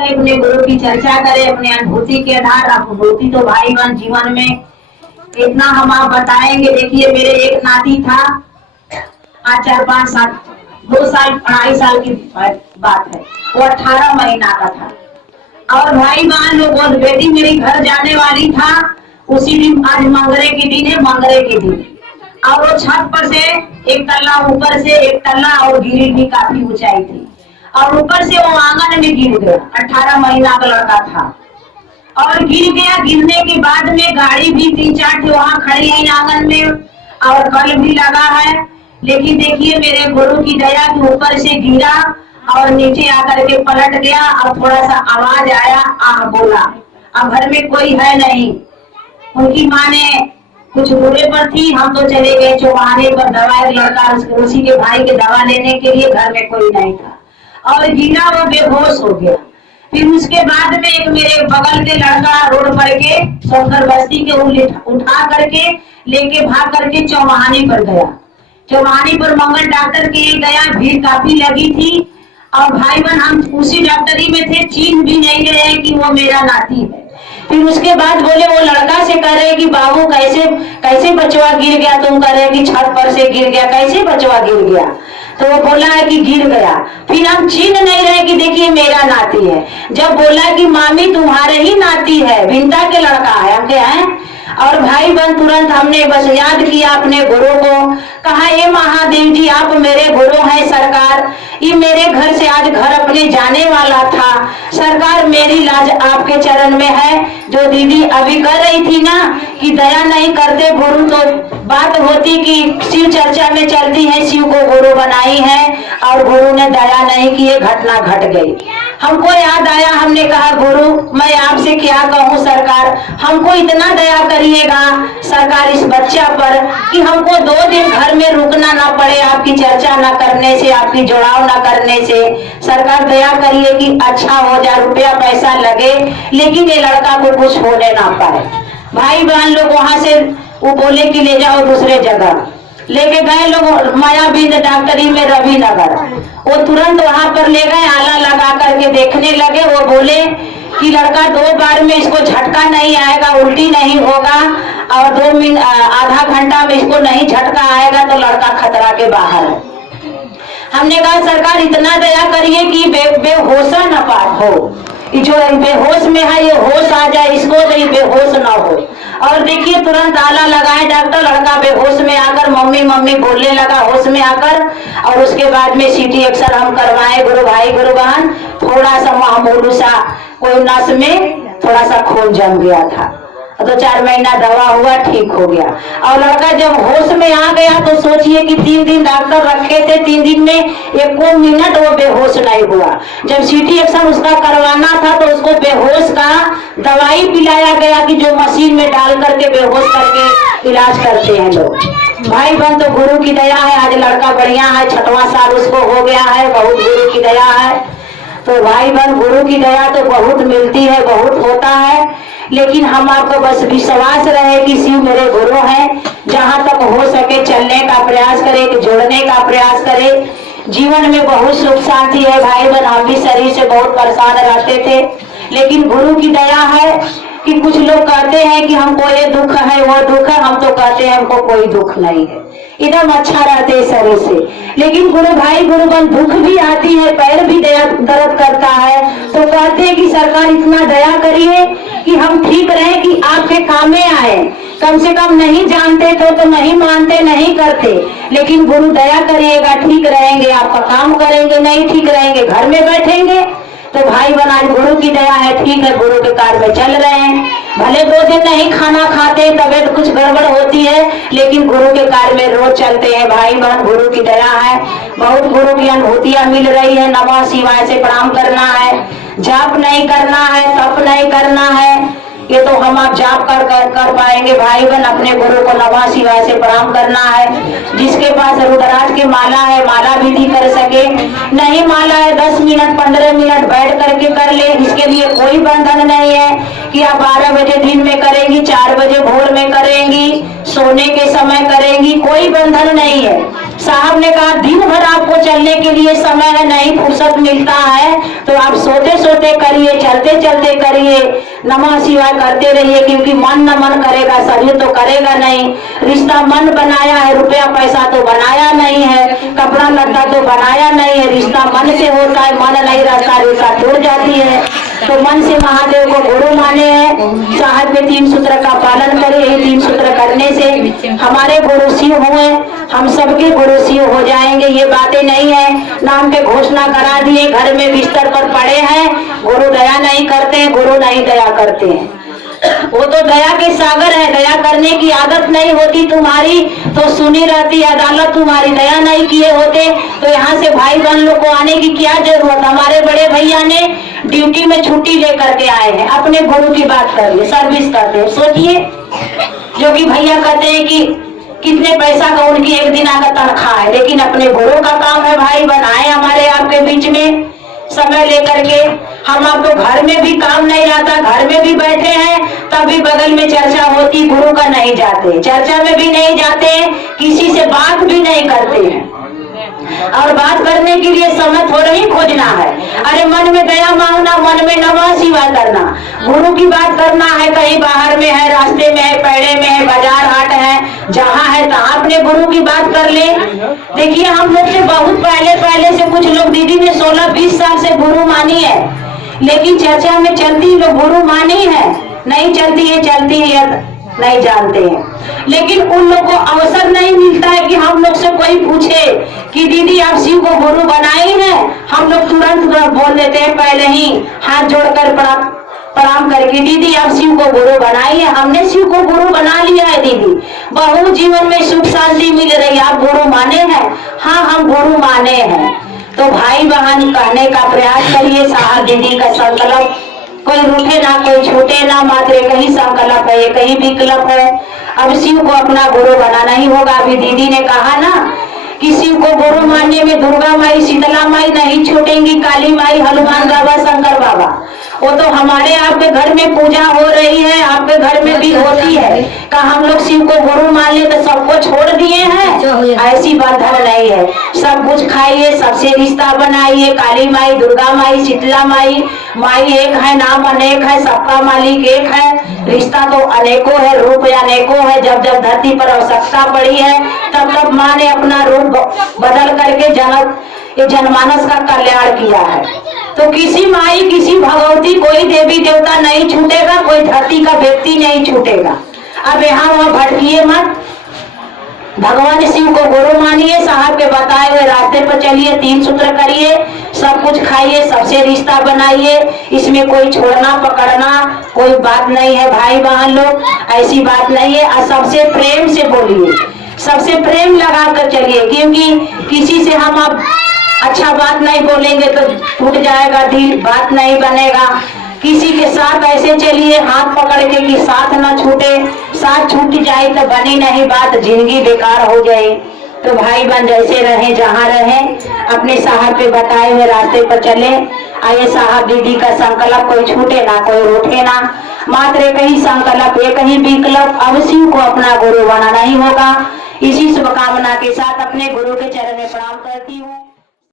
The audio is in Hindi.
अपने गुरु की चर्चा करें, अपने अनुभूति के आधार। अनुभूति तो भाई बहन जीवन में इतना हम आप बताएंगे। देखिए मेरे एक नाती था, आज 4-5 साल 2 साल 2.5 साल की बात है, वो 18 महीना का था। और भाई बहन लोग, बेटी मेरी घर जाने वाली था उसी दिन। आज मंगरे के दिन है, मंगरे के दिन। और वो छत पर से एक तल्ला, ऊपर से एक तल्ला, और गिरी भी काफी ऊंचाई थी, और ऊपर से वो आंगन में गिर गया। 18 महीना का लड़का था और गिर गया। गिरने के बाद में गाड़ी भी 3-4 वहां खड़ी है आंगन में, और कल भी लगा है। लेकिन देखिए मेरे गुरु की दया के ऊपर से गिरा और नीचे आकर के पलट गया। और थोड़ा सा आवाज आया, आह बोला। अब घर में कोई है नहीं, उनकी माँ ने कुछ दूरे पर थी, हम तो चले गए चौहाने पर दवा, लड़का उसी के भाई के दवा लेने के लिए। घर में कोई नहीं था और गिरा, वो बेहोश हो गया। फिर उसके बाद में एक मेरे बगल के लड़का रोड पर के शंकर बस्ती के उठा करके लेके भाग करके चौहानी पर गया। चौहानी पर मंगल डॉक्टर के लिए गया, भीड़ काफी लगी थी। और भाई बहन हम उसी डॉक्टरी में थे, चीन भी नहीं रहे कि वो मेरा नाती है। फिर उसके बाद बोले, वो लड़का से कह रहे कि बाबू कैसे कैसे बचवा गिर गया? तुम कह रहे कि छत पर से गिर गया, कैसे बचवा गिर गया? तो वो बोला है कि गिर गया। फिर हम छीन नहीं रहे कि देखिए मेरा नाती है। जब बोला कि मामी तुम्हारे ही नाती है, विंता के लड़का है, हम क्या है। और भाई बहन तुरंत हमने बस याद किया अपने गुरु को, कहा ये महादेव जी आप मेरे गुरु हैं सरकार। ये मेरे घर से आज घर अपने जाने वाला था सरकार, मेरी लाज आपके चरण में है। जो दीदी अभी कर रही थी ना कि दया नहीं करते गुरु, तो बात होती कि शिव चर्चा में चलती है, शिव को गुरु बनाई है और गुरु ने दया नहीं की, ये घटना घट गई। हमको याद आया, हमने कहा गुरु मैं आपसे क्या कहूँ सरकार, हमको इतना दया करिएगा सरकार इस बच्चा पर कि हमको 2 दिन घर में रुकना ना पड़े, आपकी चर्चा ना करने से, आपकी जुड़ाव ना करने से। सरकार दया करिए कि अच्छा हो जाए, रुपया पैसा लगे लेकिन ये लड़का को कुछ होने ना पाए। भाई बहन लोग वहां से वो बोले कि ले जाओ दूसरे जगह, लेके गए लोग मायाबिंद डॉक्टरी में रवि नगर। वो तुरंत वहां पर ले गए, आला लगा करके देखने लगे। वो बोले कि लड़का 2 बार में इसको झटका नहीं आएगा, उल्टी नहीं होगा, और 2 मिनट आधा घंटा में इसको नहीं झटका आएगा तो लड़का खतरा के बाहर है। हमने कहा सरकार इतना दया करिए कि बेहोशा न पार हो, जो बेहोश में है ये होश आ जाए इसको, तो ये बेहोश ना हो। और देखिए तुरंत आला लगाए डॉक्टर, लड़का बेहोश में आकर मम्मी मम्मी बोलने लगा होश में आकर। और उसके बाद में सीटी एक्सर हम करवाए गुरु भाई गुरु बहन, थोड़ा सा मामूलू सा कोई नस में थोड़ा सा खून जम गया था, तो 4 महीना दवा हुआ, ठीक हो गया। और लड़का जब होश में आ गया तो सोचिए कि 3 दिन डॉक्टर रखे थे, 3 दिन में 1 मिनट वो बेहोश नहीं हुआ। जब सीटी एक्शन उसका करवाना था तो उसको बेहोश का दवाई पिलाया गया कि जो मशीन में डाल करके बेहोश करके इलाज करते हैं लोग। भाई बहन तो गुरु की दया है, आज लड़का बढ़िया है, 6वां साल उसको हो गया है, बहुत गुरु की दया है। तो भाई बहन गुरु की दया तो बहुत मिलती है, बहुत होता है, लेकिन हम आपको बस विश्वास रहे कि शिव मेरे गुरु हैं। जहां तक हो सके चलने का प्रयास करें, जोड़ने का प्रयास करें। जीवन में बहुत सुख शांति है भाई बहन, हम भी शरीर से बहुत परेशान रहते थे, लेकिन गुरु की दया है कि कुछ लोग कहते हैं कि हमको ये दुख है वो दुख है, हम तो कहते हैं हमको कोई दुख नहीं है, एकदम अच्छा रहते हैं शरीर से। लेकिन गुरु भाई गुरु बहन दुख भी आती है, पैर भी दर्द करता है, तो कहते हैं कि सरकार इतना दया करिए कि हम ठीक रहे, कि आपके काम में आए। कम से कम नहीं जानते तो नहीं मानते, नहीं करते, लेकिन गुरु दया करिएगा, ठीक रहेंगे, आपका काम करेंगे, नहीं ठीक रहेंगे घर में बैठेंगे। तो भाई बहन आज गुरु की दया है, ठीक है, गुरु के कार्य में चल रहे हैं। भले 2 दिन नहीं खाना खाते, तबियत कुछ गड़बड़ होती है, लेकिन गुरु के कार्य में रोज चलते हैं। भाई बहन गुरु की दया है, बहुत गुरु की अनुभूतियां मिल रही है। नमः शिवाय से प्रणाम करना है, जाप नहीं करना है, तप नहीं करना है, ये तो हम आप जाप कर पाएंगे। भाई बहन अपने गुरु को नमः शिवाय से प्रणाम करना है। जिसके पास रुद्राक्ष की माला है, माला विधि कर सके, नहीं माला है 10 मिनट 15 मिनट बैठ करके कर ले, इसके लिए कोई बंधन नहीं है कि आप 12 बजे दिन में करेंगी, 4 बजे भोर में करेंगी, सोने के समय करेंगी, कोई बंधन नहीं है। साहब ने कहा दिन भर आपको चलने के लिए समय है, नहीं फुर्सत मिलता है, तो आप सोते सोते करिए, चलते चलते करिए, नमः शिवाय करते रहिए, क्योंकि मन न मन करेगा शरीर तो करेगा नहीं। रिश्ता मन बनाया है, रुपया पैसा तो बनाया नहीं है, कपड़ा लत्ता तो बनाया नहीं है, रिश्ता मन से होता है, मन नहीं रहता रिश्ता टूट जाती है। तो मन से महादेव को गुरु माने हैं, साहब के 3 सूत्र का पालन करें। यही 3 सूत्र करने से हमारे गुरु शिव हुए, हम सबके गुरु शिव हो जाएंगे। ये बातें नहीं है नाम के घोषणा करा दिए, घर में बिस्तर पर पड़े हैं, गुरु दया नहीं करते हैं, गुरु नहीं दया करते हैं। वो तो दया के सागर है, दया करने की आदत नहीं होती तुम्हारी तो सुनी रहती अदालत, तुम्हारी दया नहीं किए होते तो यहाँ से भाई बहन लोग को आने की क्या जरूरत। हमारे बड़े भैया ने ड्यूटी में छुट्टी लेकर के आए हैं, अपने गुरु की बात कर लिए, सर्विस करते हैं। सोचिए, जो कि भैया कहते हैं कि कितने पैसा का उनकी एक दिन का तनख्वाह है, लेकिन अपने गुरु का काम है भाई बनाए हमारे आपके बीच में समय लेकर के। हम आपको घर में भी काम नहीं आता, घर में भी बैठे हैं तभी बगल में चर्चा होती, गुरु का नहीं जाते, चर्चा में भी नहीं जाते, किसी से बात भी नहीं करते हैं। और बात करने के लिए समय थोड़ा ही खोजना है, अरे मन में दया मांगना, मन में नमः शिवाय करना, गुरु की बात करना है। कहीं बाहर में है, रास्ते में है, पेड़े में है, बाजार हाट है, जहाँ है तहाँ अपने गुरु की बात कर ले। देखिए हम लोग से बहुत पहले से कुछ लोग, दीदी ने 16-20 साल से गुरु मानी है, लेकिन चर्चा में चलती लोग गुरु मानी है, नहीं चलती है, चलती है नहीं जानते हैं। लेकिन उन लोग को अवसर नहीं मिलता है कि हम लोग से कोई पूछे कि दीदी आप शिव को गुरु बनाई है, हम लोग तुरंत बोल देते हैं, पहले ही हाथ जोड़कर प्रणाम करके, दीदी आप शिव को गुरु बनाई है। हमने शिव को गुरु बना लिया है दीदी, बहुत जीवन में सुख शांति मिल रही है, आप गुरु माने हैं? हाँ हम गुरु माने हैं। तो भाई बहन कहने का प्रयास करिए, साहब दीदी का संकल्प कोई रूठे ना, कोई छूटे ना, मात्र एक ही संकल्प है, एक ही विकल्प है, अब शिव को अपना गुरु बनाना ही होगा। अभी दीदी ने कहा ना कि शिव को गुरु मानने में दुर्गा माई, शीतला माई नहीं छूटेंगी, काली माई, हनुमान बाबा, शंकर बाबा, वो तो हमारे आपके घर में पूजा हो रही है, आपके घर में भी होती है। का हम लोग शिव को गुरु मान ले तो सबको छोड़ दिए हैं? ऐसी बंधन नहीं है, सब कुछ खाइए, सबसे रिश्ता बनाइए। काली माई, दुर्गा माई, शीतला माई, माई एक है, नाम अनेक है, सबका मालिक एक है, रिश्ता तो अनेकों है, रूप अनेकों है। जब जब धरती पर आवश्यकता पड़ी है तब तब माँ ने अपना रूप बदल करके जनमानस का कल्याण किया है। तो किसी माई, किसी भगवती, कोई देवी देवता नहीं छूटेगा, कोई धरती का व्यक्ति नहीं छूटेगा। अब यहाँ वहाँ भटकिए मत, भगवान शिव को गुरु मानिए, साहब के बताए हुए रास्ते पर चलिए, 3 सूत्र करिए, सब कुछ खाइए, सबसे रिश्ता बनाइए, इसमें कोई छोड़ना पकड़ना कोई बात नहीं है। भाई बहन लोग ऐसी बात नहीं है, और सबसे प्रेम से बोलिए, सबसे प्रेम लगा कर चलिए, क्योंकि किसी से हम अब अच्छा बात नहीं बोलेंगे तो टूट जाएगा दिल, बात नहीं बनेगा। किसी के साथ ऐसे चलिए हाथ पकड़ के कि साथ न छूटे, साथ छूट जाए तो बनी नहीं बात, जिंदगी बेकार हो जाए। तो भाई बहन जैसे रहे, जहाँ रहे, अपने साहब पे बताए हुए रास्ते पर चले। आइए साहब दीदी का संकल्प, कोई छूटे ना, कोई रूठे ना, मात्र एक ही संकल्प, एक ही विकल्प, अब शिव को अपना गुरु बनाना ही होगा। इसी शुभकामना के साथ अपने गुरु के चरण में प्रणाम करती हूँ।